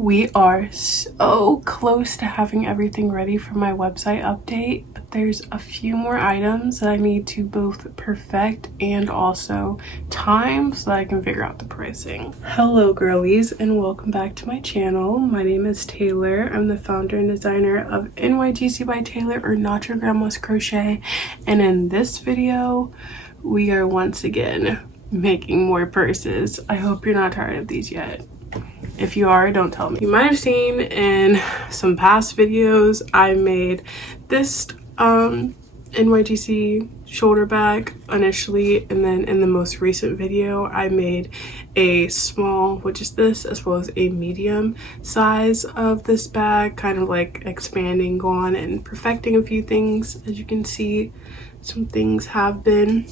We are so close to having everything ready for my website update, but there's a few more items that I need to both perfect and also time so that I can figure out the pricing. Hello girlies and welcome back to my channel. My name is Taylor. I'm the founder and designer of NYGC by Taylor, or Not Your Grandma's Crochet, and in this video we are once again making more purses. I hope you're not tired of these yet. If you are, don't tell me. You might have seen in some past videos I made this NYGC shoulder bag initially, and then in the most recent video I made a small, which is this, as well as a medium size of this bag, kind of like expanding on and perfecting a few things. As you can see, some things have been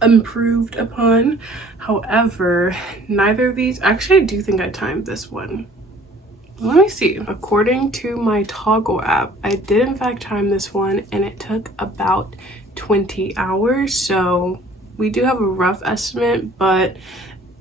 improved upon. However, neither of these, actually I do think I timed this one. Let me see. According to my Toggle app, I did in fact time this one and it took about 20 hours. So we do have a rough estimate, but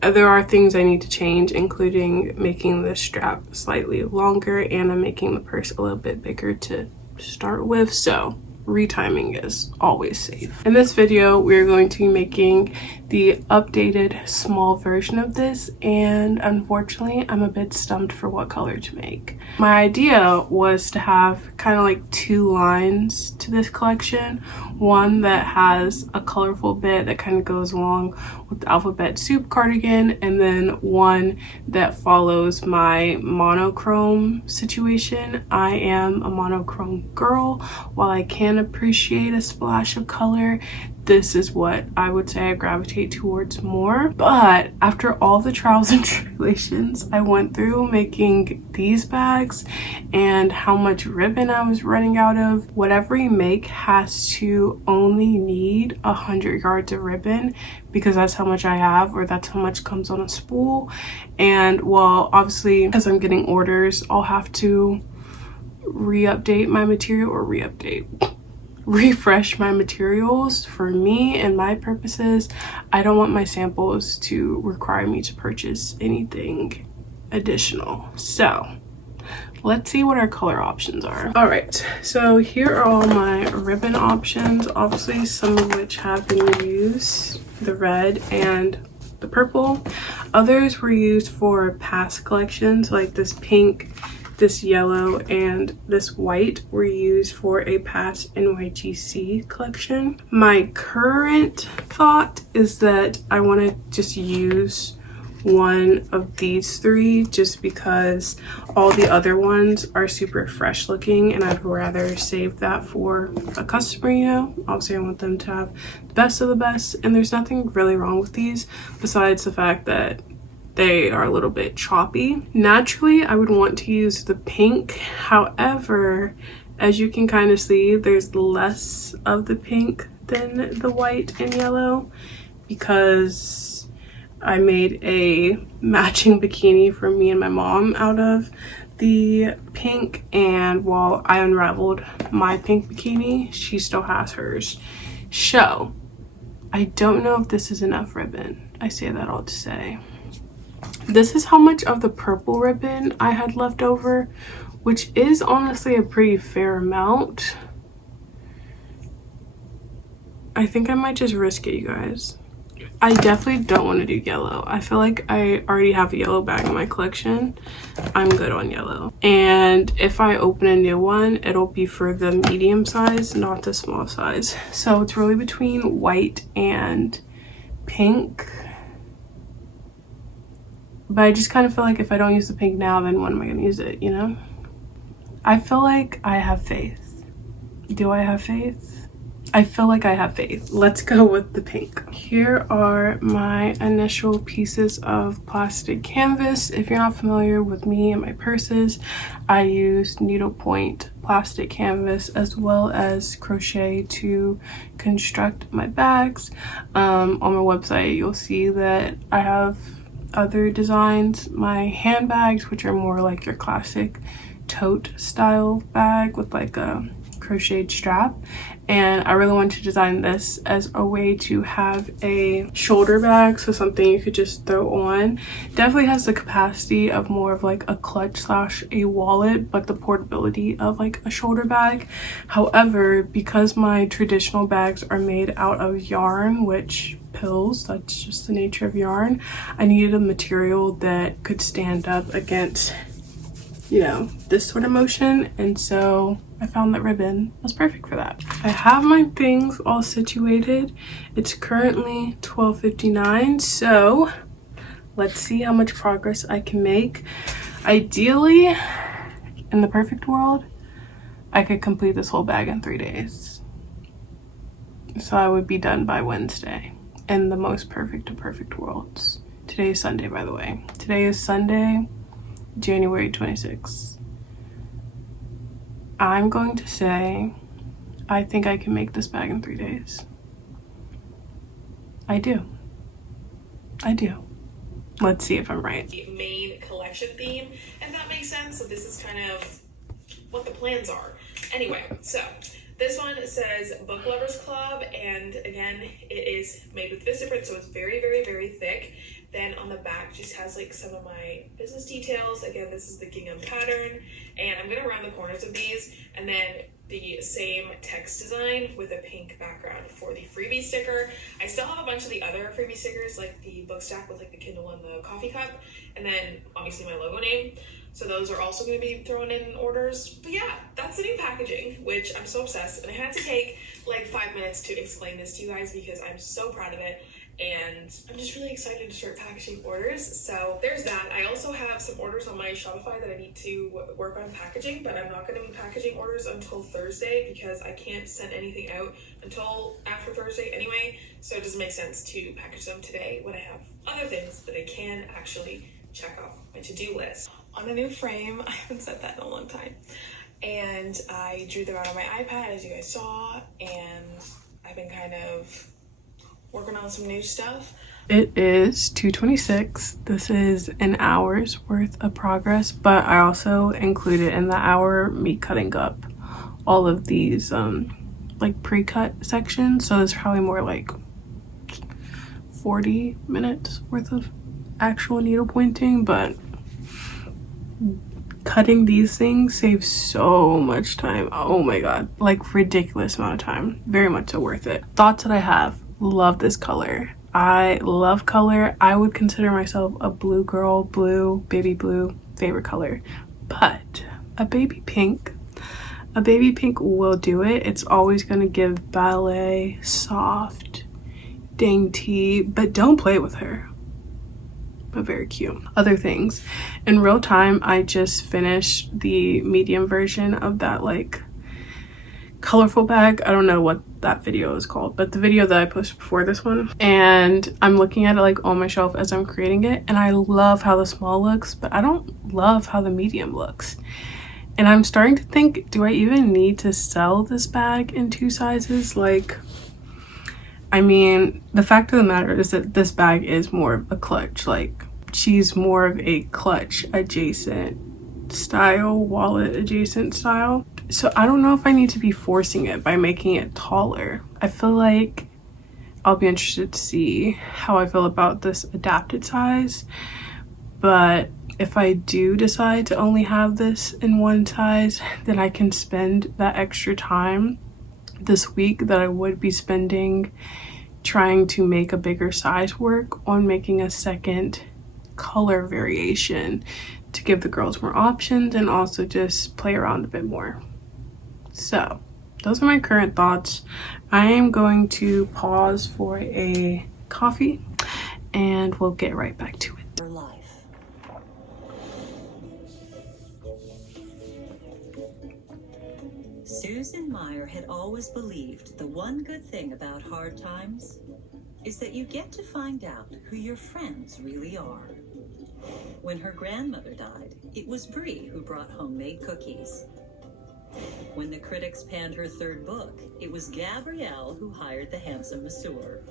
there are things I need to change, including making the strap slightly longer, and I'm making the purse a little bit bigger to start with. So retiming is always safe. In this video, we're going to be making the updated small version of this, and unfortunately, I'm a bit stumped for what color to make. My idea was to have kind of like two lines to this collection. One that has a colorful bit that kind of goes along with the alphabet soup cardigan, and then one that follows my monochrome situation. I am a monochrome girl. While I can appreciate a splash of color, this is what I would say I gravitate towards more. But after all the trials and tribulations I went through making these bags and how much ribbon I was running out of, whatever you make has to only need 100 yards of ribbon, because that's how much I have, or that's how much comes on a spool. And well, obviously as I'm getting orders, I'll have to re-update my material, or refresh my materials for me and my purposes. I don't want my samples to require me to purchase anything additional. So let's see what our color options are. All right, so here are all my ribbon options, obviously some of which have been used, the red and the purple. Others were used for past collections, like this pink, this yellow, and this white were used for a past NYGC collection. My current thought is that I want to just use one of these three, just because all the other ones are super fresh looking and I'd rather save that for a customer, you know. Obviously I want them to have the best of the best, and there's nothing really wrong with these besides the fact that they are a little bit choppy. Naturally, I would want to use the pink. However, as you can kind of see, there's less of the pink than the white and yellow, because I made a matching bikini for me and my mom out of the pink, and while I unraveled my pink bikini, she still has hers. So I don't know if this is enough ribbon. I say that all to say, this is how much of the purple ribbon I had left over, which is honestly a pretty fair amount. I think I might just risk it, you guys. I definitely don't want to do yellow. I feel like I already have a yellow bag in my collection. I'm good on yellow. And if I open a new one, it'll be for the medium size, not the small size. So it's really between white and pink. But I just kind of feel like if I don't use the pink now, then when am I going to use it, you know? I feel like I have faith. Do I have faith? I feel like I have faith. Let's go with the pink. Here are my initial pieces of plastic canvas. If you're not familiar with me and my purses, I use needlepoint plastic canvas as well as crochet to construct my bags. On my website, you'll see that I have other designs. My handbags, which are more like your classic tote style bag with like a crocheted strap, and I really wanted to design this as a way to have a shoulder bag, so something you could just throw on. Definitely has the capacity of more of like a clutch slash a wallet, but the portability of like a shoulder bag. However, because my traditional bags are made out of yarn, which pills, that's just the nature of yarn, I needed a material that could stand up against, you know, this sort of motion, and so I found that ribbon was perfect for that. I have my things all situated. It's currently 12:59, so let's see how much progress I can make. Ideally, in the perfect world, I could complete this whole bag in 3 days. So I would be done by Wednesday in the most perfect of perfect worlds. Today is Sunday, by the way. Today is Sunday, January 26th. I'm going to say I think I can make this bag in 3 days. I do. Let's see if I'm right. Main collection theme, and that makes sense. So this is kind of what the plans are. Anyway, so this one says Book Lovers Club, and again, it is made with Vistaprint, so it's very, very, very thick. Then on the back just has like some of my business details. Again, this is the gingham pattern, and I'm gonna round the corners of these, and then the same text design with a pink background for the freebie sticker. I still have a bunch of the other freebie stickers, like the book stack with like the Kindle and the coffee cup, and then obviously my logo name. So those are also going to be thrown in orders. But yeah, that's the new packaging, which I'm so obsessed. And I had to take like 5 minutes to explain this to you guys because I'm so proud of it. And I'm just really excited to start packaging orders. So there's that. I also have some orders on my Shopify that I need to work on packaging, but I'm not going to be packaging orders until Thursday because I can't send anything out until after Thursday anyway. So it doesn't make sense to package them today when I have other things that I can actually check off my to-do list. On a new frame, I haven't said that in a long time. And I drew them out on my iPad, as you guys saw, and I've been kind of working on some new stuff. It is 2:26. This is an hour's worth of progress, but I also included in the hour me cutting up all of these like pre-cut sections, so it's probably more like 40 minutes worth of actual needle pointing, but cutting these things saves so much time. Oh my god, like ridiculous amount of time. Very much so worth it. Thoughts that I have: love this color. I love color. I would consider myself a blue girl. Blue, baby blue, favorite color. But a baby pink will do it. It's always gonna give ballet, soft, dainty, but don't play with her. But very cute. Other things. In real time, I just finished the medium version of that like colorful bag. I don't know what that video is called, but the video that I posted before this one. And I'm looking at it like on my shelf as I'm creating it, and I love how the small looks, but I don't love how the medium looks. And I'm starting to think, do I even need to sell this bag in 2 sizes? Like, I mean, the fact of the matter is that this bag is more of a clutch. Like, she's more of a clutch adjacent style, wallet adjacent style. So I don't know if I need to be forcing it by making it taller. I feel like I'll be interested to see how I feel about this adapted size. But if I do decide to only have this in 1 size, then I can spend that extra time this week that I would be spending trying to make a bigger size work on making a second color variation to give the girls more options and also just play around a bit more. So those are my current thoughts. I am going to pause for a coffee and we'll get right back to it. Susan Meyer had always believed the one good thing about hard times is that you get to find out who your friends really are. When her grandmother died, it was Brie who brought homemade cookies. When the critics panned her 3rd book, it was Gabrielle who hired the handsome masseur.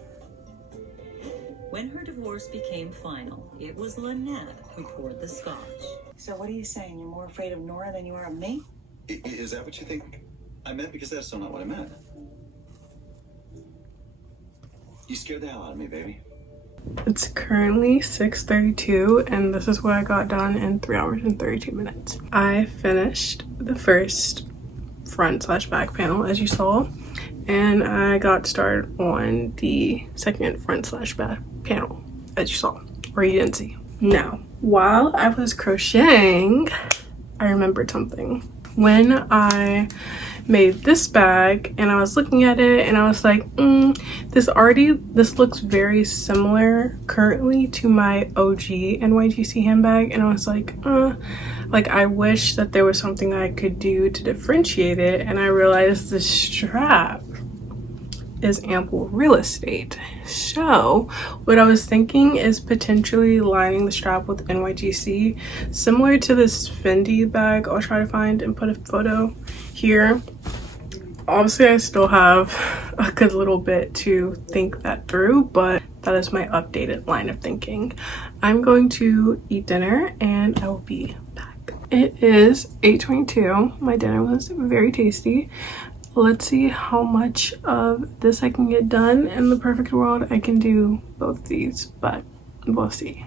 When her divorce became final, it was Lynette who poured the scotch. So what are you saying? You're more afraid of Nora than you are of me? Is that what you think? I meant because that's still not what I meant. You scared the hell out of me, baby. It's currently 6:32 and this is what I got done in 3 hours and 32 minutes. I finished the first front/back panel as you saw, and I got started on the second front/back panel as you saw, or you didn't see. Now, while I was crocheting, I remembered something. When I made this bag and I was looking at it and I was like, this looks very similar currently to my OG NYGC handbag, and I was like I wish that there was something I could do to differentiate it, and I realized the strap is ample real estate. So what I was thinking is potentially lining the strap with NYGC, similar to this Fendi bag. I'll try to find and put a photo here. Obviously I still have a good little bit to think that through, but that is my updated line of thinking. I'm going to eat dinner and I will be back. It is 8:22. My dinner was very tasty. Let's see how much of this I can get done. In the perfect world, I can do both these, but we'll see.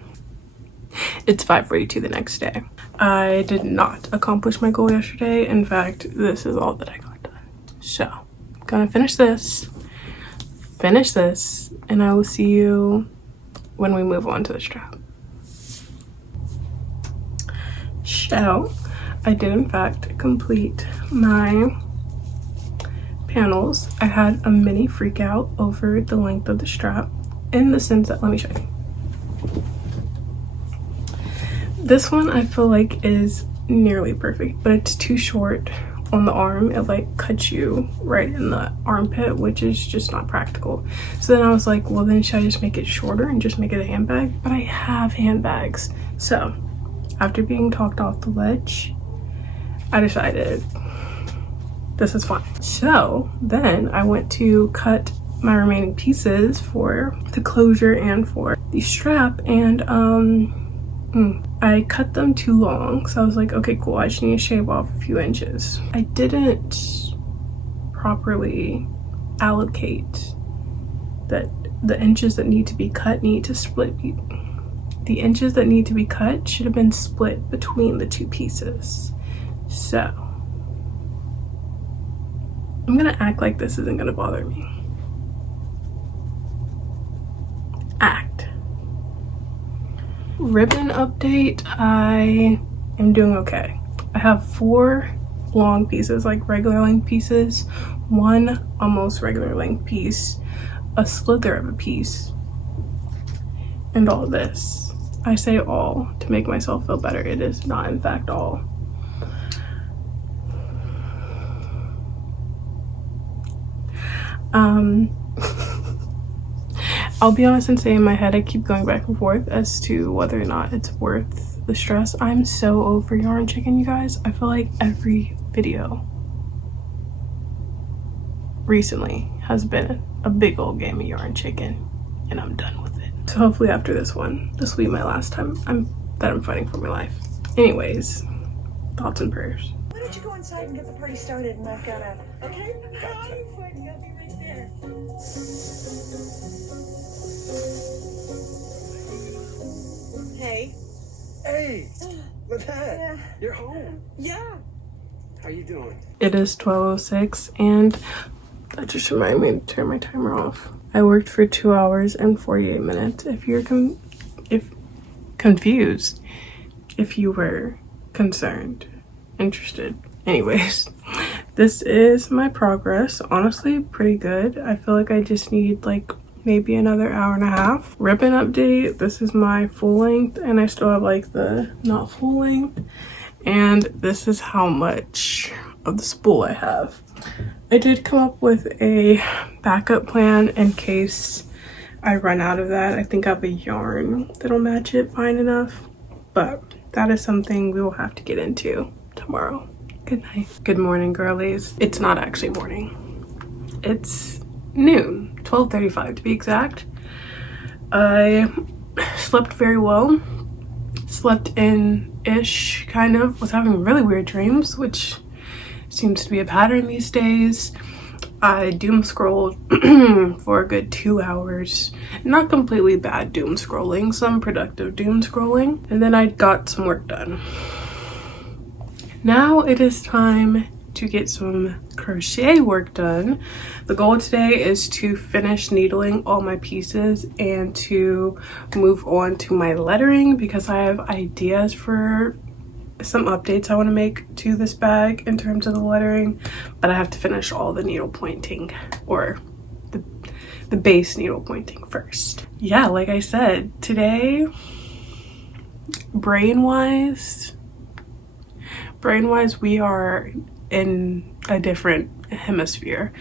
It's 5:42 the next day. I did not accomplish my goal yesterday. In fact, this is all that I got done. So, I'm gonna finish this, and I will see you when we move on to the strap. So, I did in fact complete my panels. I had a mini freak out over the length of the strap, in the sense that, let me show you. This one I feel like is nearly perfect, but it's too short on the arm. It like cuts you right in the armpit, which is just not practical. So then I was like, well then should I just make it shorter and just make it a handbag? But I have handbags. So after being talked off the ledge, I decided this is fine. So then I went to cut my remaining pieces for the closure and for the strap, and I cut them too long. So I was like, okay, cool, I just need to shave off a few inches. I didn't properly allocate that the inches that need to be cut need to split. The inches that need to be cut should have been split between the two pieces. So I'm gonna act like this isn't gonna bother me. Act. Ribbon update, I am doing okay. I have 4 long pieces, like regular length pieces, 1 almost regular length piece, a slither of a piece, and all this. I say all to make myself feel better. It is not in fact all. I'll be honest and say in my head I keep going back and forth as to whether or not it's worth the stress. I'm so over yarn chicken, you guys. I feel like every video recently has been a big old game of yarn chicken, and I'm done with it. So hopefully after this one, this will be my last time that I'm fighting for my life. Anyways, thoughts and prayers. Why don't you go inside and get the party started, and I've got a... Okay? I'm fine, I'll be right there. Hey. Hey, Lynette, Yeah. you're home. Yeah. How you doing? It is 12:06 and that just reminded me to turn my timer off. I worked for 2 hours and 48 minutes. If you're confused, if you were concerned, interested. Anyways, this is my progress. Honestly, pretty good. I feel like I just need like maybe another hour and a half. Ribbon update, this is my full length, and I still have like the not full length, and this is how much of the spool I have. I did come up with a backup plan in case I run out of that. I think I have a yarn that'll match it fine enough, but that is something we will have to get into tomorrow. Good night. Good morning, girlies. It's not actually morning. It's noon, 12:35 to be exact. I slept very well. Slept in-ish, kind of. Was having really weird dreams, which seems to be a pattern these days. I doom scrolled for a good 2 hours. Not completely bad doom scrolling, some productive doom scrolling, and then I got some work done. Now it is time to get some crochet work done. The goal today is to finish needling all my pieces and to move on to my lettering, because I have ideas for some updates I want to make to this bag in terms of the lettering, but I have to finish all the needle pointing, or the base needle pointing first. Yeah, like I said, today, brain-wise, we are in a different hemisphere,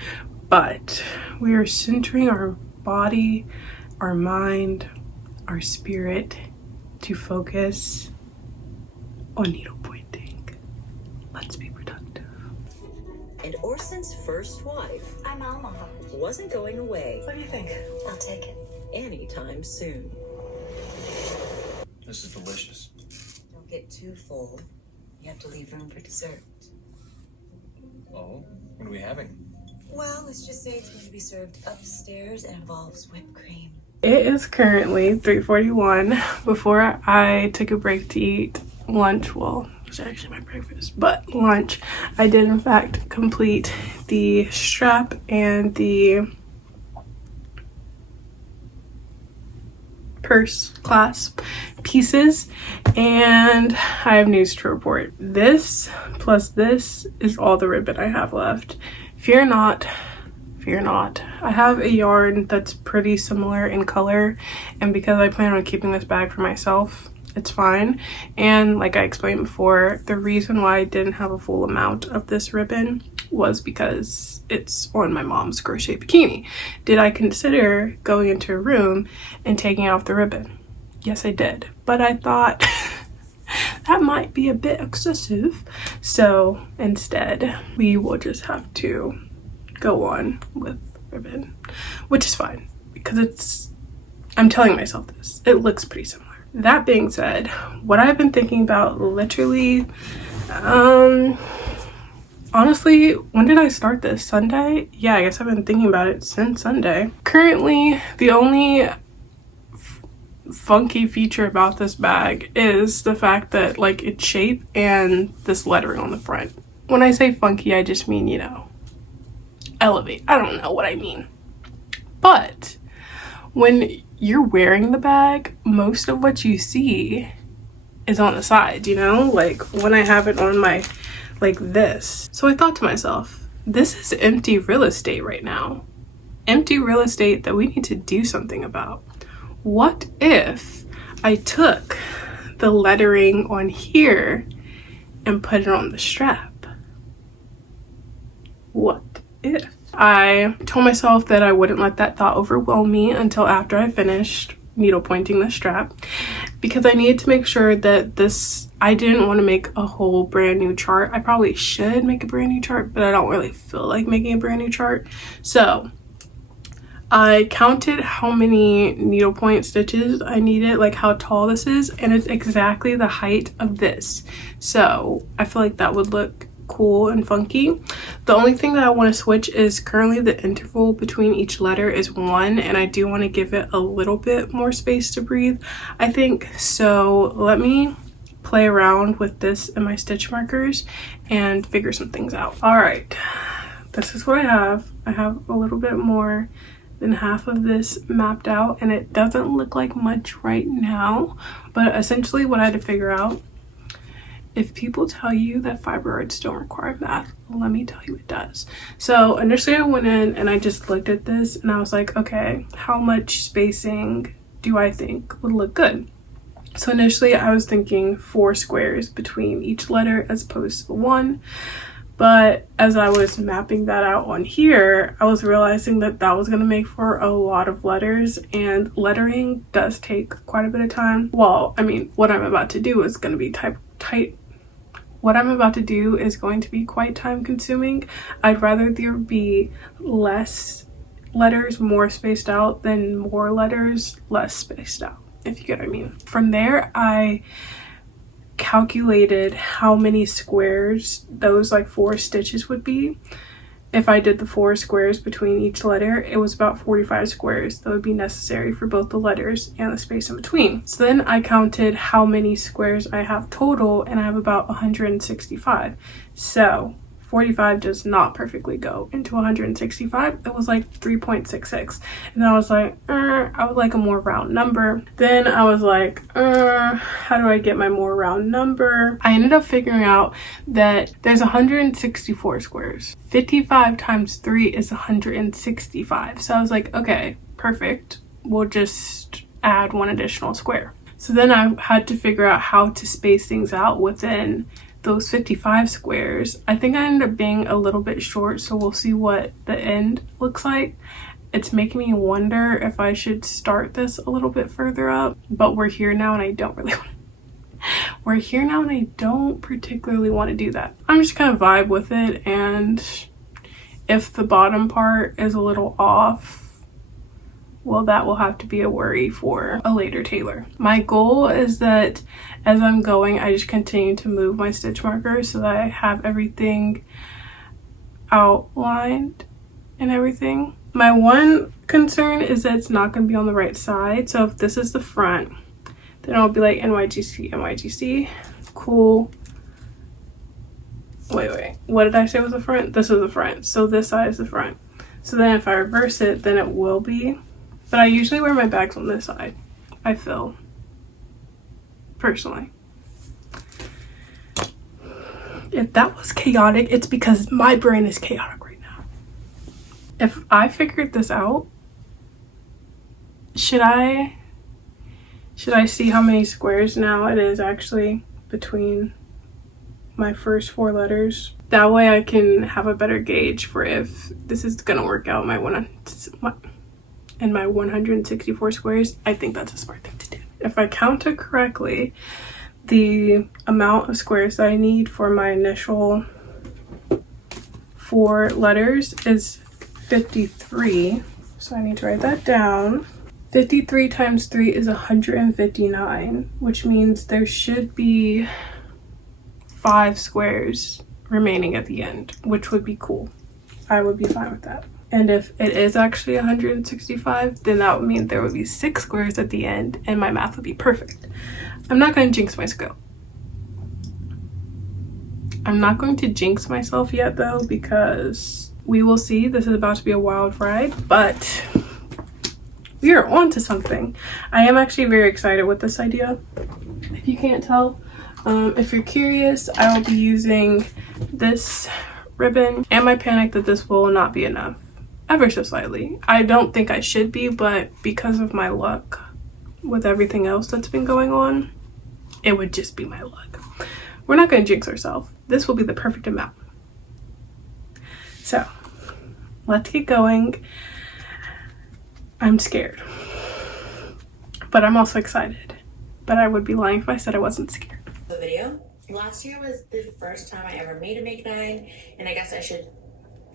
but we are centering our body, our mind, our spirit to focus on needle pointing. Let's be productive. And Orson's first wife I'm Alma. wasn't going away What do you think? I'll take it. anytime soon. This is delicious. Don't get too full. You have to leave room for dessert. Oh, what are we having? Well, let's just say it's going to be served upstairs and involves whipped cream. It is currently 3:41 before I took a break to eat lunch. Well, it's actually my breakfast, but lunch. I did in fact complete the strap and the purse clasp pieces, and I have news to report. This plus this is all the ribbon I have left. Fear not, fear not. I have a yarn that's pretty similar in color, and because I plan on keeping this bag for myself, it's fine. And like I explained before, the reason why I didn't have a full amount of this ribbon was because it's on my mom's crochet bikini. Did I consider going into a room and taking off the ribbon? Yes, I did, but I thought that might be a bit excessive, so instead we will just have to go on with ribbon, which is fine because I'm telling myself this, it looks pretty similar. That being said, what I've been thinking about literally, honestly, when did I start this? Sunday? Yeah, I guess I've been thinking about it since Sunday. Currently, the only funky feature about this bag is the fact that like its shape and this lettering on the front. When I say funky, I just mean, you know, elevate. I don't know what I mean. But when you're wearing the bag, most of what you see is on the sides, you know? Like when I have it on my, like this. So I thought to myself, this is empty real estate right now. Empty real estate that we need to do something about. What if I took the lettering on here and put it on the strap? What if? I told myself that I wouldn't let that thought overwhelm me until after I finished needle pointing the strap, because I needed to make sure that this, I didn't want to make a whole brand new chart. I probably should make a brand new chart, but I don't really feel like making a brand new chart. So I counted how many needle point stitches I needed, like how tall this is, and it's exactly the height of this. So I feel like that would look cool and funky. The only thing that I want to switch is currently the interval between each letter is 1, and I do want to give it a little bit more space to breathe, I think. So let me play around with this and my stitch markers and figure some things out. All right, this is what I have. I have a little bit more than half of this mapped out, and it doesn't look like much right now, but essentially what I had to figure out, if people tell you that fiber arts don't require math, let me tell you it does. So initially I went in and I just looked at this and I was like, okay, how much spacing do I think would look good? So initially I was thinking 4 squares between each letter as opposed to 1. But as I was mapping that out on here, I was realizing that that was going to make for a lot of letters, and lettering does take quite a bit of time. Well, I mean, what I'm about to do is going to be quite time consuming. I'd rather there be less letters more spaced out than more letters less spaced out, if you get what I mean. From there, I calculated how many squares those like 4 stitches would be. If I did the 4 squares between each letter, it was about 45 squares that would be necessary for both the letters and the space in between. So then I counted how many squares I have total, and I have about 165. So 45 does not perfectly go into 165. It was like 3.66. And then I was like, I would like a more round number. Then I was like, how do I get my more round number? I ended up figuring out that there's 164 squares. 55 times 3 is 165. So I was like, okay, perfect. We'll just add 1 additional square. So then I had to figure out how to space things out within those 55 squares. I think I ended up being a little bit short, so we'll see what the end looks like. It's making me wonder if I should start this a little bit further up, but we're here now and I don't really want we're here now and I don't particularly want to do that. I'm just gonna vibe with it, and if the bottom part is a little off, well, that will have to be a worry for a later tailor. My goal is that as I'm going, I just continue to move my stitch markers so that I have everything outlined and everything. My one concern is that it's not going to be on the right side. So if this is the front, then I'll be like NYGC, NYGC. Cool. Wait. What did I say was the front? This is the front. So this side is the front. So then if I reverse it, then it will be. But I usually wear my bags on this side, I feel, personally. If that was chaotic, it's because my brain is chaotic right now. If I figured this out, should I see how many squares now it is actually between my first 4 letters? That way I can have a better gauge for if this is gonna work out my 164 squares. I think that's a smart thing to do. If I counted correctly, the amount of squares that I need for my initial 4 letters is 53. So I need to write that down. 53 times 3 is 159, which means there should be 5 squares remaining at the end, which would be cool. I would be fine with that. And if it is actually 165, then that would mean there would be 6 squares at the end and my math would be perfect. I'm not going to jinx myself. I'm not going to jinx myself yet though, because we will see. This is about to be a wild ride, but we are on to something. I am actually very excited with this idea, if you can't tell. If you're curious, I will be using this ribbon. Am I panicked that this will not be enough? Ever so slightly. I don't think I should be, but because of my luck with everything else that's been going on, it would just be my luck. We're not going to jinx ourselves. This will be the perfect amount. So let's get going. I'm scared, but I'm also excited. But I would be lying if I said I wasn't scared. The video. Last year was the first time I ever made a make 9, and I guess I should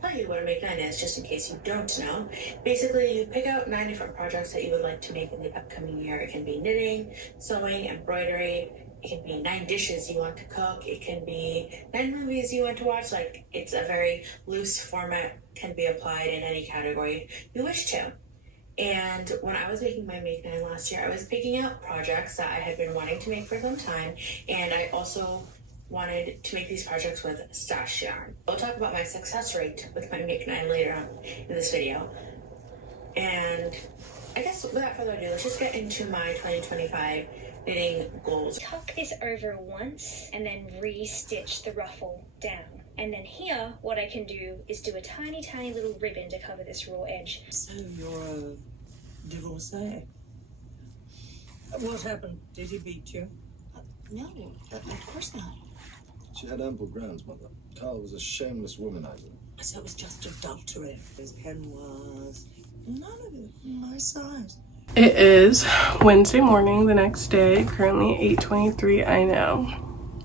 tell you what a make 9 is, just in case you don't know. Basically, you pick out 9 different projects that you would like to make in the upcoming year. It can be knitting, sewing, embroidery. It can be 9 dishes you want to cook. It can be 9 movies you want to watch. Like, it's a very loose format, can be applied in any category you wish to. And when I was making my make 9 last year, I was picking out projects that I had been wanting to make for some time, and I also wanted to make these projects with stash yarn. I'll talk about my success rate with my make 9 later on in this video. And I guess without further ado, let's just get into my 2025 knitting goals. Tuck this over once and then re-stitch the ruffle down. And then here, what I can do is do a tiny, tiny little ribbon to cover this raw edge. So you're a divorcee? What happened? Did he beat you? No, of course not. She had ample grounds, Mother. Carl was a shameless womanizer. So it was just adultery. His pen was none of it my size. It is Wednesday morning, the next day, currently 8:23. I know.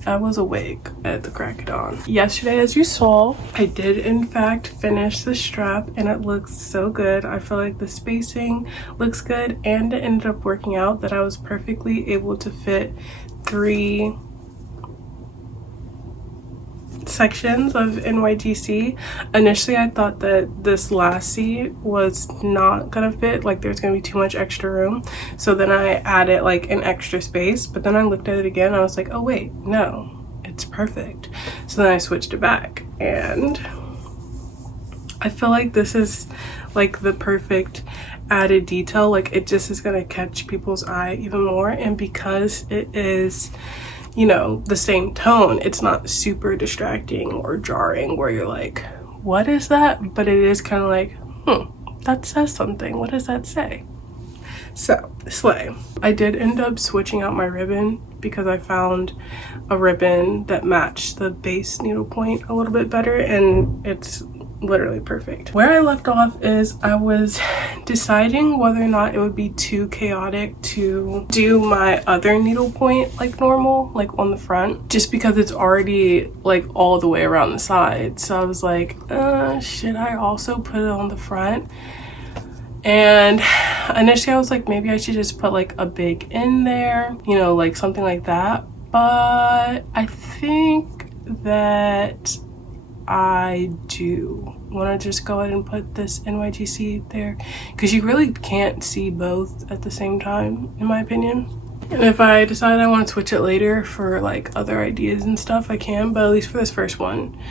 I was awake at the crack of dawn. Yesterday, as you saw, I did in fact finish the strap and it looks so good. I feel like the spacing looks good, and it ended up working out that I was perfectly able to fit 3 sections of NYGC. Initially I thought that this last seat was not gonna fit, like there's gonna be too much extra room, so then I added like an extra space, but then I looked at it again and I was like, oh wait, no, it's perfect. So then I switched it back, and I feel like this is like the perfect added detail. Like it just is gonna catch people's eye even more, and because it is, you know, the same tone, it's not super distracting or jarring where you're like, what is that? But it is kind of like, that says something. What does that say? So, slay. I did end up switching out my ribbon because I found a ribbon that matched the base needlepoint a little bit better, and it's literally perfect. Where I left off is I was deciding whether or not it would be too chaotic to do my other needlepoint like normal, like on the front, just because it's already like all the way around the side. So I was like, should I also put it on the front? And initially I was like, maybe I should just put like a big in there, you know, like something like that. But I think that I do want to just go ahead and put this NYGC there, because you really can't see both at the same time, in my opinion. And if I decide I want to switch it later for like other ideas and stuff, I can, but at least for this first one,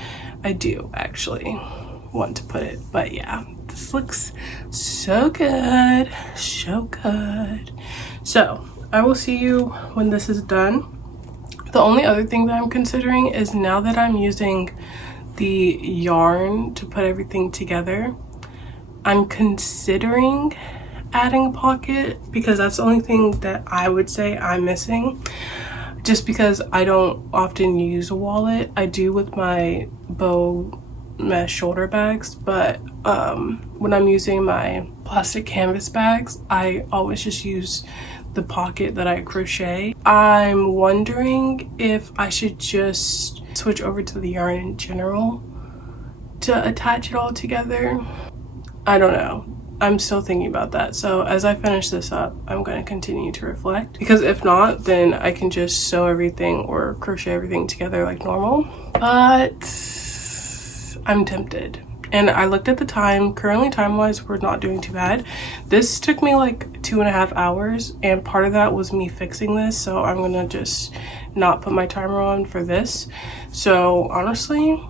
I do actually want to put it. But yeah, this looks so good, so good. So I will see you when this is done. The only other thing that I'm considering is, now that I'm using the yarn to put everything together, I'm considering adding a pocket, because that's the only thing that I would say I'm missing, just because I don't often use a wallet. I do with my bow mesh shoulder bags, but when I'm using my plastic canvas bags, I always just use the pocket that I crochet. I'm wondering if I should just switch over to the yarn in general to attach it all together. I don't know. I'm still thinking about that. So as I finish this up, I'm going to continue to reflect, because if not, then I can just sew everything or crochet everything together like normal. But I'm tempted. And I looked at the time. Currently, time-wise, we're not doing too bad. This took me like 2.5 hours, and part of that was me fixing this, so I'm gonna just not put my timer on for this. So honestly,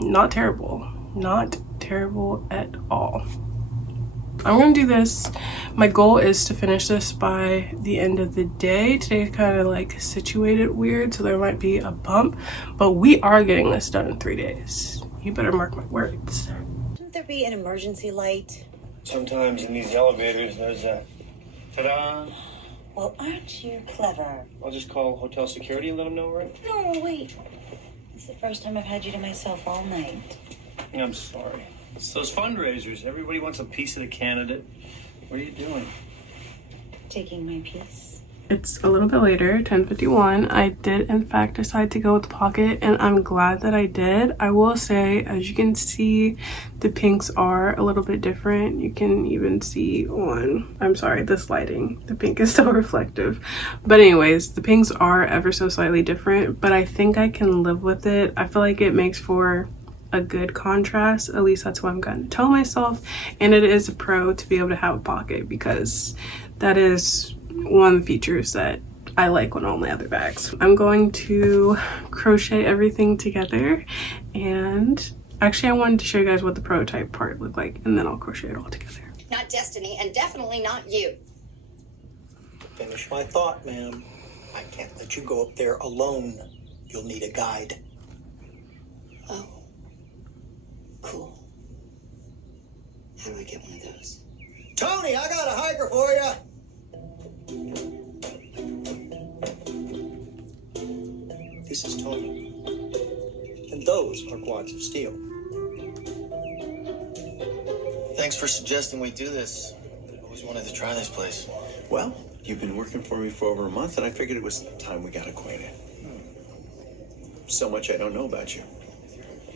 not terrible. Not terrible at all. I'm gonna do this. My goal is to finish this by the end of the day. Today kind of like situated weird, so there might be a bump, but we are getting this done in 3 days. You better mark my words. Shouldn't there be an emergency light? Sometimes in these elevators, there's a ta-da. Well, aren't you clever? I'll just call hotel security and let them know, right? No, wait. It's the first time I've had you to myself all night. I'm sorry. It's those fundraisers. Everybody wants a piece of the candidate. What are you doing? Taking my piece. It's a little bit later, 10:51. I did in fact decide to go with the pocket, and I'm glad that I did. I will say, as you can see, the pinks are a little bit different. You can even see on, I'm sorry, this lighting, the pink is so reflective. But anyways, the pinks are ever so slightly different, but I think I can live with it. I feel like it makes for a good contrast. At least that's what I'm going to tell myself. And it is a pro to be able to have a pocket, because that is one of the features that I like on all my other bags. I'm going to crochet everything together, and actually I wanted to show you guys what the prototype part looked like, and then I'll crochet it all together. Not Destiny, and definitely not you. Finish my thought, ma'am. I can't let you go up there alone. You'll need a guide. Oh. Cool. How do I get one of those? Tony, I got a hiker for you. This is Tony. And those are quads of steel. Thanks for suggesting we do this. I always wanted to try this place. Well, you've been working for me for over a month, and I figured it was time we got acquainted. So much I don't know about you.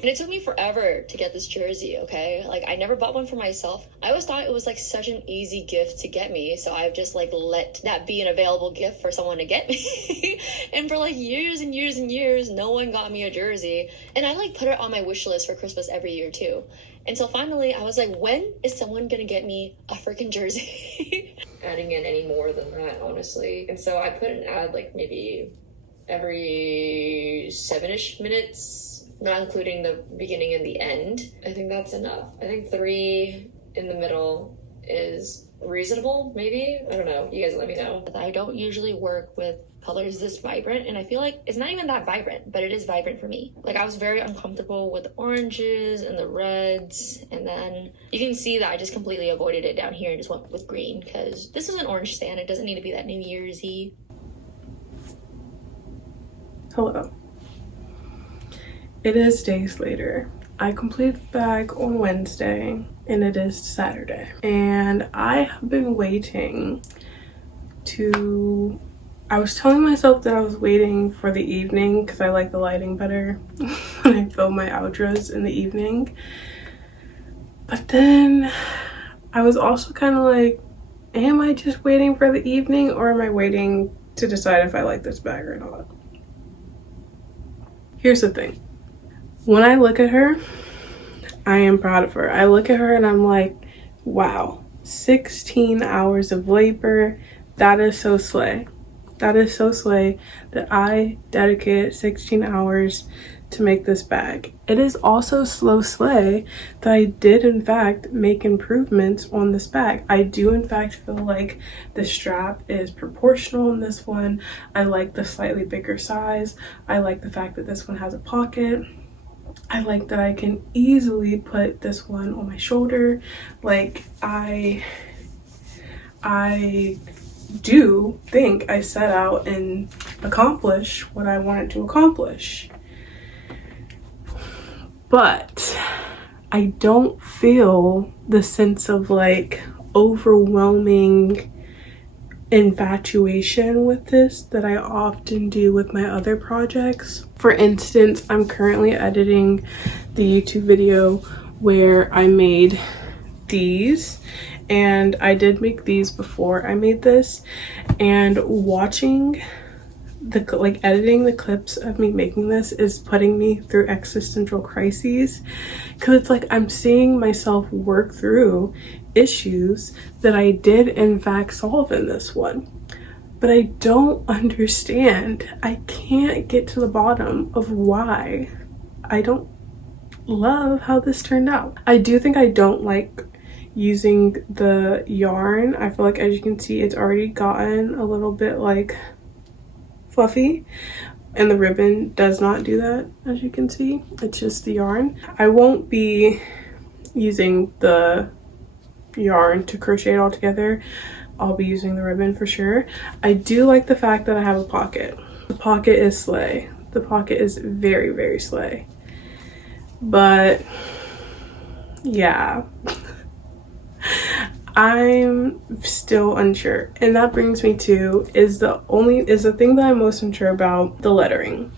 And it took me forever to get this jersey, okay? Like, I never bought one for myself. I always thought it was like such an easy gift to get me, so I've just like let that be an available gift for someone to get me. And for like years and years and years, no one got me a jersey. And I like put it on my wish list for Christmas every year too. Until finally I was like, when is someone gonna get me a freaking jersey? Adding in any more than that, honestly. And so I put an ad like maybe every 7-ish minutes, not including the beginning and the end. I think that's enough. I think 3 in the middle is reasonable, maybe? I don't know. You guys let me know. I don't usually work with colors this vibrant, and I feel like it's not even that vibrant, but it is vibrant for me. Like, I was very uncomfortable with the oranges and the reds, and then you can see that I just completely avoided it down here and just went with green, because this is an orange stand. It doesn't need to be that New Year's-y. Hello. It is days later. I completed the bag on Wednesday and it is Saturday. And I have been waiting I was telling myself that I was waiting for the evening because I like the lighting better when I film my outros in the evening. But then I was also kind of like, am I just waiting for the evening or am I waiting to decide if I like this bag or not? Here's the thing. When I look at her, I am proud of her. I look at her and I'm like, wow, 16 hours of labor. That is so slay. That is so slay that I dedicated 16 hours to make this bag. It is also slow slay that I did in fact make improvements on this bag. I do in fact feel like the strap is proportional in this one. I like the slightly bigger size. I like the fact that this one has a pocket. I like that I can easily put this one on my shoulder. Like, I do think I set out and accomplish what I wanted to accomplish. But I don't feel the sense of like overwhelming infatuation with this that I often do with my other projects. For instance, I'm currently editing the YouTube video where I made these, and I did make these before I made this, and watching editing the clips of me making this is putting me through existential crises, because it's like I'm seeing myself work through issues that I did in fact solve in this one, but I don't understand. I can't get to the bottom of why I don't love how this turned out. I do think I don't like using the yarn. I feel like, as you can see, it's already gotten a little bit like fluffy, and the ribbon does not do that, as you can see. It's just the yarn. I won't be using the yarn to crochet it all together. I'll be using the ribbon for sure. I do like the fact that I have a pocket. The pocket is slay. The pocket is very, very slay. But yeah, I'm still unsure, and that brings me to the thing that I'm most unsure about: the lettering.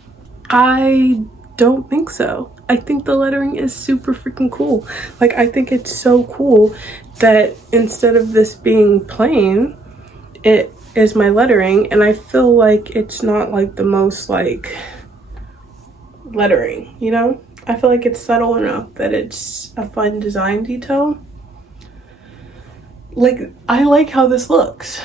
I don't think so. I think the lettering is super freaking cool. Like, I think it's so cool that instead of this being plain, it is my lettering, and I feel like it's not like the most like lettering, you know? I feel like it's subtle enough that it's a fun design detail. Like, I like how this looks.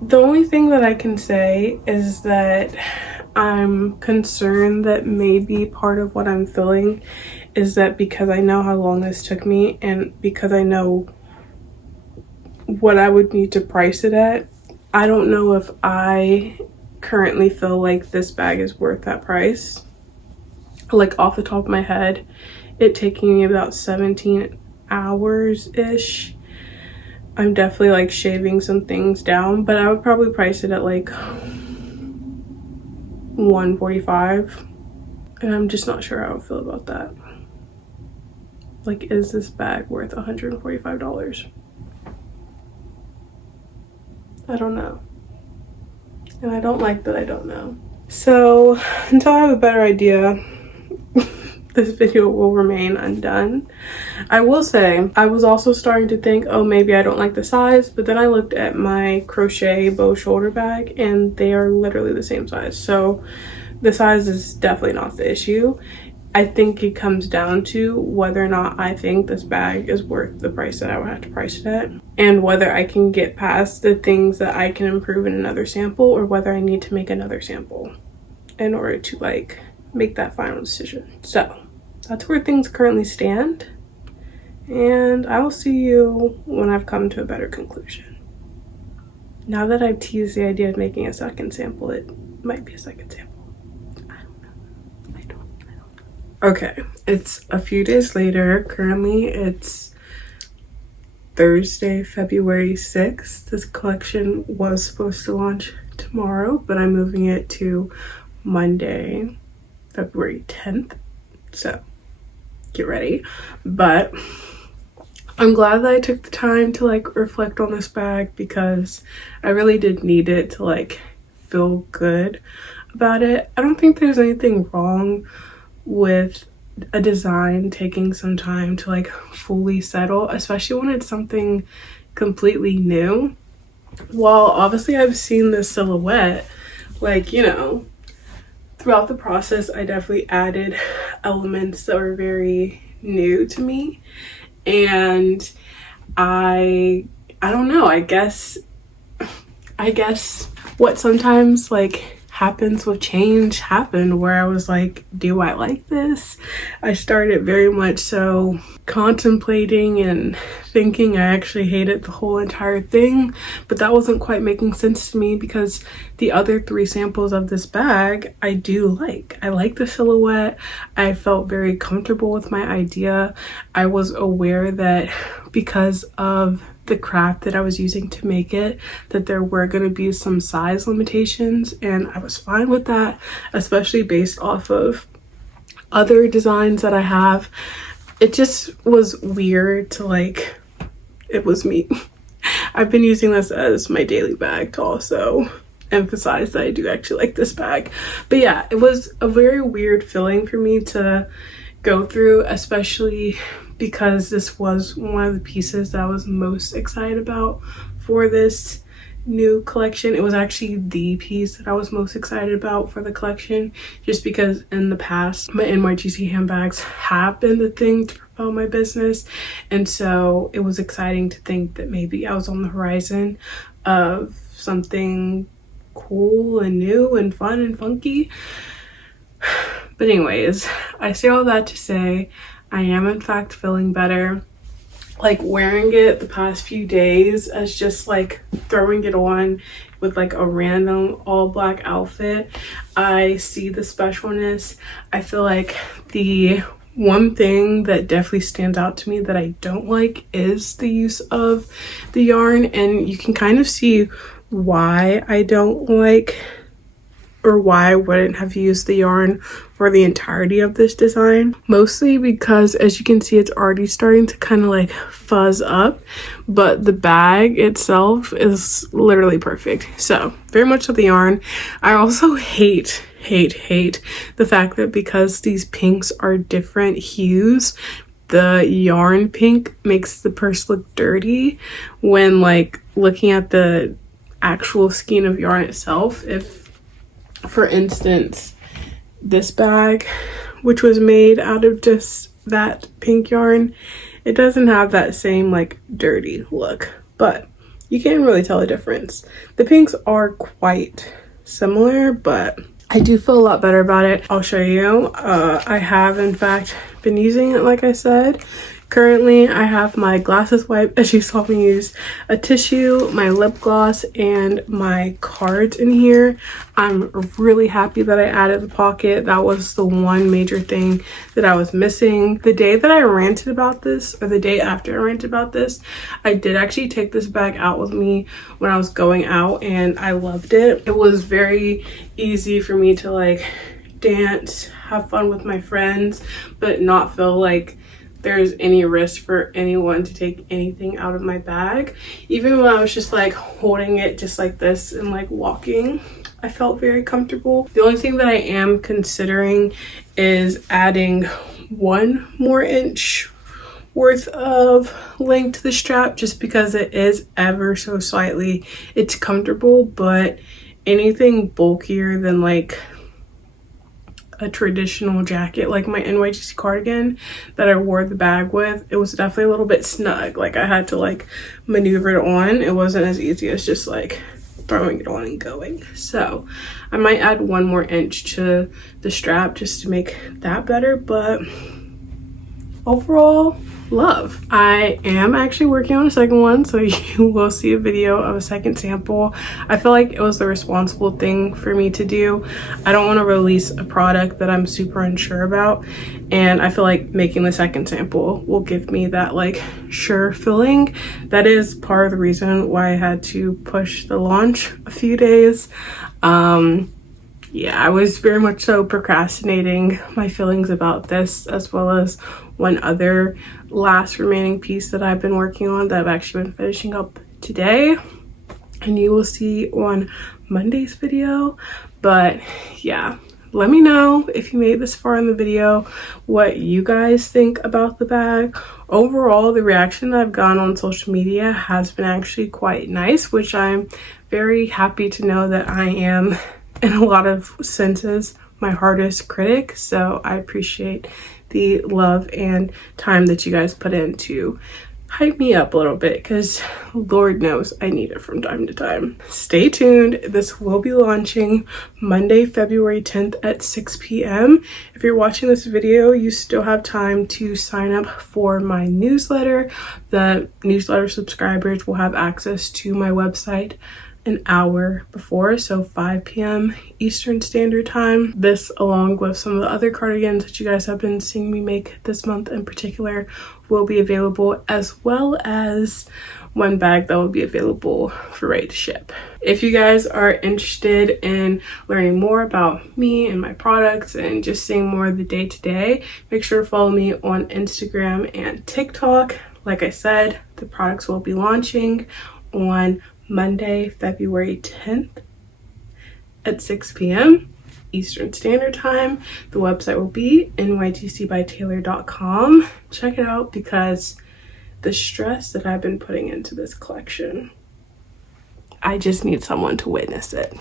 The only thing that I can say is that I'm concerned that maybe part of what I'm feeling is that because I know how long this took me, and because I know what I would need to price it at, I don't know if I currently feel like this bag is worth that price. Like, off the top of my head, it taking me about 17 hours ish. I'm definitely like shaving some things down, but I would probably price it at like $145, and I'm just not sure how I would feel about that. Like, is this bag worth $145? I don't know. And I don't like that I don't know. So until I have a better idea, this video will remain undone. I will say, I was also starting to think, oh, maybe I don't like the size, but then I looked at my crochet bow shoulder bag and they are literally the same size. So the size is definitely not the issue. I think it comes down to whether or not I think this bag is worth the price that I would have to price it at, and whether I can get past the things that I can improve in another sample, or whether I need to make another sample in order to like make that final decision. So that's where things currently stand, and I will see you when I've come to a better conclusion. Now that I've teased the idea of making a second sample, it might be a second sample. Okay, it's a few days later. Currently, it's Thursday, February 6th. This collection was supposed to launch tomorrow, but I'm moving it to Monday, February 10th. So, get ready. But I'm glad that I took the time to like reflect on this bag, because I really did need it to like feel good about it. I don't think there's anything wrong with a design taking some time to like fully settle, especially when it's something completely new. While obviously I've seen this silhouette, like, you know, throughout the process I definitely added elements that were very new to me, and I don't know, I guess what sometimes like happens with change happened, where I was like, do I like this? I started very much so contemplating and thinking I actually hated the whole entire thing, but that wasn't quite making sense to me, because the other 3 samples of this bag I do like. I like the silhouette. I felt very comfortable with my idea. I was aware that because of the craft that I was using to make it, that there were going to be some size limitations, and I was fine with that, especially based off of other designs that I have. It just was weird to like, it was me. I've been using this as my daily bag to also emphasize that I do actually like this bag. But yeah, it was a very weird feeling for me to go through, especially because this was one of the pieces that I was most excited about for this new collection. It was actually the piece that I was most excited about for the collection, just because in the past my NYGC handbags have been the thing to propel my business, and so it was exciting to think that maybe I was on the horizon of something cool and new and fun and funky. But anyways, I say all that to say I am in fact feeling better. Like wearing it the past few days as just like throwing it on with like a random all black outfit, I see the specialness. I feel like the one thing that definitely stands out to me that I don't like is the use of the yarn, and you can kind of see why I don't like, or why I wouldn't have used the yarn for the entirety of this design. Mostly because, as you can see, it's already starting to kind of like fuzz up, but the bag itself is literally perfect. So very much of the yarn. I also hate the fact that because these pinks are different hues, the yarn pink makes the purse look dirty when like looking at the actual skein of yarn itself. If, for instance, this bag, which was made out of just that pink yarn, it doesn't have that same like dirty look, but you can't really tell the difference. The pinks are quite similar, but I do feel a lot better about it. I'll show you. I have in fact been using it, like I said. Currently, I have my glasses wipe, as you saw me use a tissue, my lip gloss, and my cards in here. I'm really happy that I added the pocket. That was the one major thing that I was missing. The day that I ranted about this, or the day after I ranted about this, I did actually take this bag out with me when I was going out, and I loved it. It was very easy for me to like dance, have fun with my friends, but not feel like there's any risk for anyone to take anything out of my bag. Even when I was just like holding it just like this and like walking, I felt very comfortable. The only thing that I am considering is adding 1 more inch worth of length to the strap, just because it is ever so slightly, it's comfortable, but anything bulkier than like a traditional jacket, like my NYGC cardigan that I wore the bag with, it was definitely a little bit snug. Like I had to like maneuver it on. It wasn't as easy as just like throwing it on and going. So I might add 1 more inch to the strap just to make that better, but overall, love. I am actually working on a second one, so you will see a video of a second sample. I feel like it was the responsible thing for me to do. I don't want to release a product that I'm super unsure about, and I feel like making the second sample will give me that like sure feeling. That is part of the reason why I had to push the launch a few days. Yeah, I was very much so procrastinating my feelings about this, as well as one other last remaining piece that I've been working on that I've actually been finishing up today, and you will see on Monday's video. But yeah, let me know if you made this far in the video what you guys think about the bag. Overall, the reaction that I've gotten on social media has been actually quite nice, which I'm very happy to know that I am, in a lot of senses, my hardest critic. So I appreciate the love and time that you guys put in to hype me up a little bit, because Lord knows I need it from time to time. Stay tuned. This will be launching Monday, February 10th at 6 p.m. If you're watching this video, you still have time to sign up for my newsletter. The newsletter subscribers will have access to my website an hour before, so 5 p.m. Eastern Standard Time. This, along with some of the other cardigans that you guys have been seeing me make this month in particular, will be available, as well as one bag that will be available for ready to ship. If you guys are interested in learning more about me and my products and just seeing more of the day-to-day, make sure to follow me on Instagram and TikTok. Like I said, the products will be launching on Monday, February 10th at 6 p.m. Eastern Standard Time. The website will be nygcbytaylor.com. Check it out, because the stress that I've been putting into this collection, I just need someone to witness it.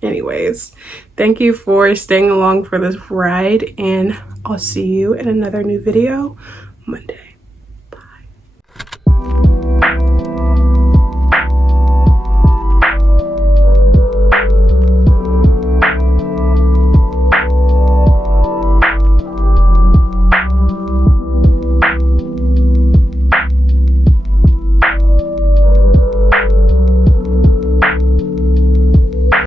Anyways, thank you for staying along for this ride, and I'll see you in another new video Monday.